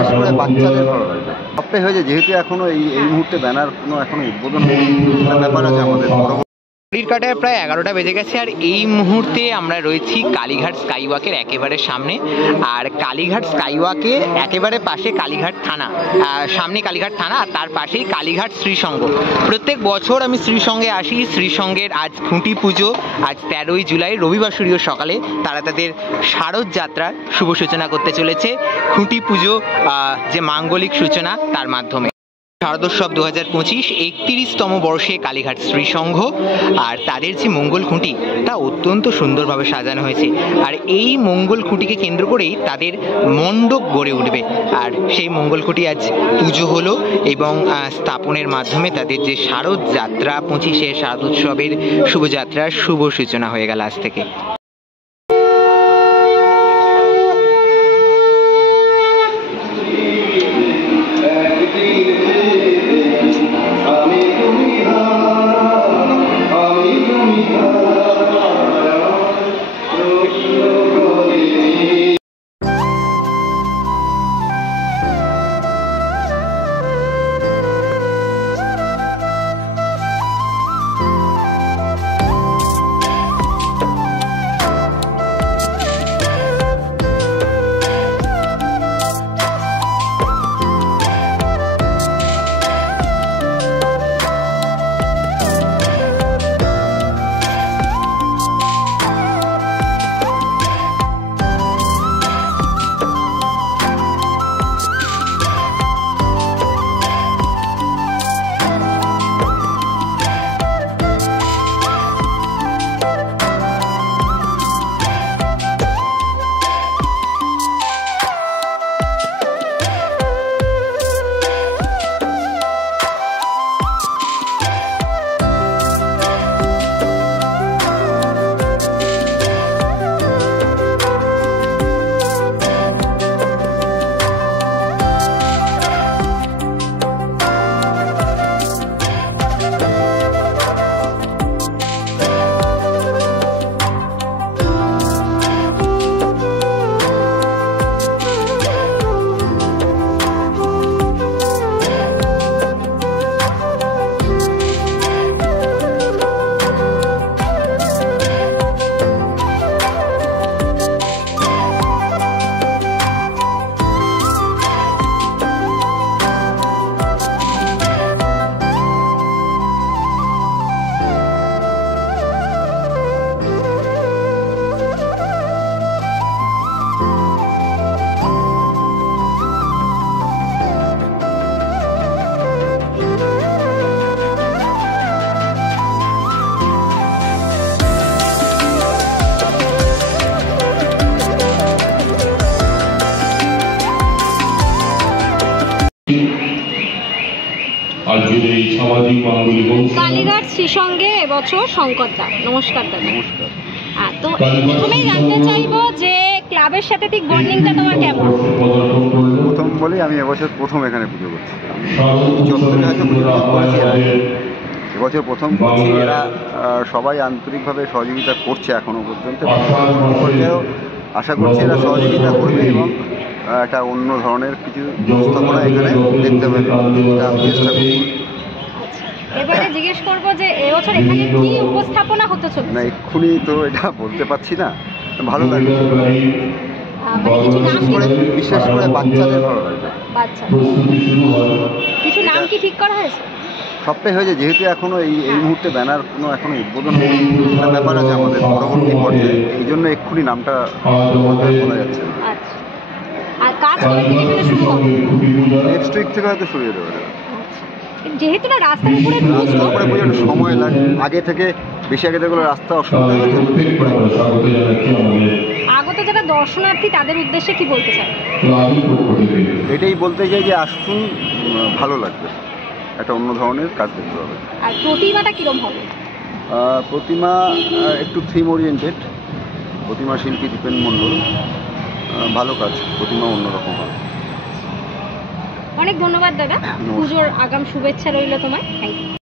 বিশেষ করে বাচ্চাদের ভালো লাগবে। সবটাই হয়েছে যেহেতু এখনো এই মুহূর্তে ব্যানার কোনো এখনো উদ্বোধন ব্যাপার আছে আমাদের। ঘড়ির কাটায় প্রায় 11টা বেজে গেছে আর এই মুহূর্তে আমরা রয়েছি কালীঘাট স্কাইওয়াকের একেবারে সামনে। আর কালীঘাট স্কাইওয়াকে একেবারে পাশে কালীঘাট থানা, সামনে কালীঘাট থানা আর তার পাশেই কালীঘাট শ্রীসঙ্গ। প্রত্যেক বছর আমি শ্রীসঙ্গে আসি। শ্রীসঙ্গের আজ খুঁটি পুজো, আজ 13ই জুলাই রবিবাসরীয় সকালে তারা তাদের শারদ যাত্রার শুভ সূচনা করতে চলেছে। খুঁটি পুজো যে মাঙ্গলিক সূচনা তার মাধ্যমে। শারদোৎসব 2025 31তম বর্ষে কালীঘাট শ্রীসংঘ আর তাদের যে মঙ্গল খুঁটি তা অত্যন্ত সুন্দরভাবে সাজানো হয়েছে। আর এই মঙ্গল খুঁটিকে কেন্দ্র করেই তাদের মণ্ডপ গড়ে উঠবে। আর সেই মঙ্গল খুঁটি আজ পুজো হলো এবং স্থাপনের মাধ্যমে তাদের যে শারদ যাত্রা 25শে শারদোৎসবের শুভযাত্রার শুভ সূচনা হয়ে গেল আজ থেকে। কালীঘাট শ্রীসঙ্গে এবছর শঙ্করদা, নমস্কার দাদা। নমস্কার। তো প্রথমেই জানতে চাইবো যে ক্লাবের সাথে ঠিক বন্ডিংটা তোমার কেমন? প্রথম বলেই আমি এবছর প্রথম এখানে পুজো করছি। চত্বরে হয়তো পুজো করেছি, এবছর প্রথম করছি। এরা সবাই আন্তরিকভাবে সহযোগিতা করছে এখনো পর্যন্ত। আশা করছি এরা সহযোগিতা করবে এবং একটা অন্য ধরনের কিছু ব্যবস্থাপনা এখানে দেখতে পাবে, সেটা আমি চেষ্টা করব। এবারে জিজ্ঞেস করবো যে এবছর এখানে কি উপস্থাপনা হতে চলেছে? না, এক্ষুনি তো এটা বলতে পারছি না। ভালো লাগবে, বিশেষ করে বাচ্চাদের ভালো লাগবে। কিছু নাম কি ঠিক করা হয়েছে? সবটাই হয়েছে যেহেতু এখনো এই মুহূর্তে ব্যানার কোনো এখনো উদ্বোধন ব্যাপার আছে আমাদের পরবর্তী পর্যায়ে, এই জন্য এক্ষুনি নামটা বলা যাচ্ছে না। আর কাজ কবে থেকে এখানে শুরু হবে? নেক্সট উইক থেকে হয়তো শুরু হতে পারে। যেহেতু না রাস্তার উপরে পুজোর সময় লাগে, আগে থেকে বেশি আগে থেকে রাস্তা অসুবিধা হয়েছে। আগত যারা দর্শনার্থী তাদের উদ্দেশ্যে কি বলতে চাই? এটাই বলতে চাই যে আসুন, ভালো লাগবে, একটা অন্য ধরনের কাজ দেখতে হবে। আর প্রতিমাটা কিরম হবে? প্রতিমা একটু থিম ওরিয়েন্টেড। প্রতিমা শিল্পী দীপেন মণ্ডল, ভালো কাজ, প্রতিমা অন্যরকম হবে। অনেক ধন্যবাদ দাদা, পুজোর আগাম শুভেচ্ছা রইল তোমায়। Thank you.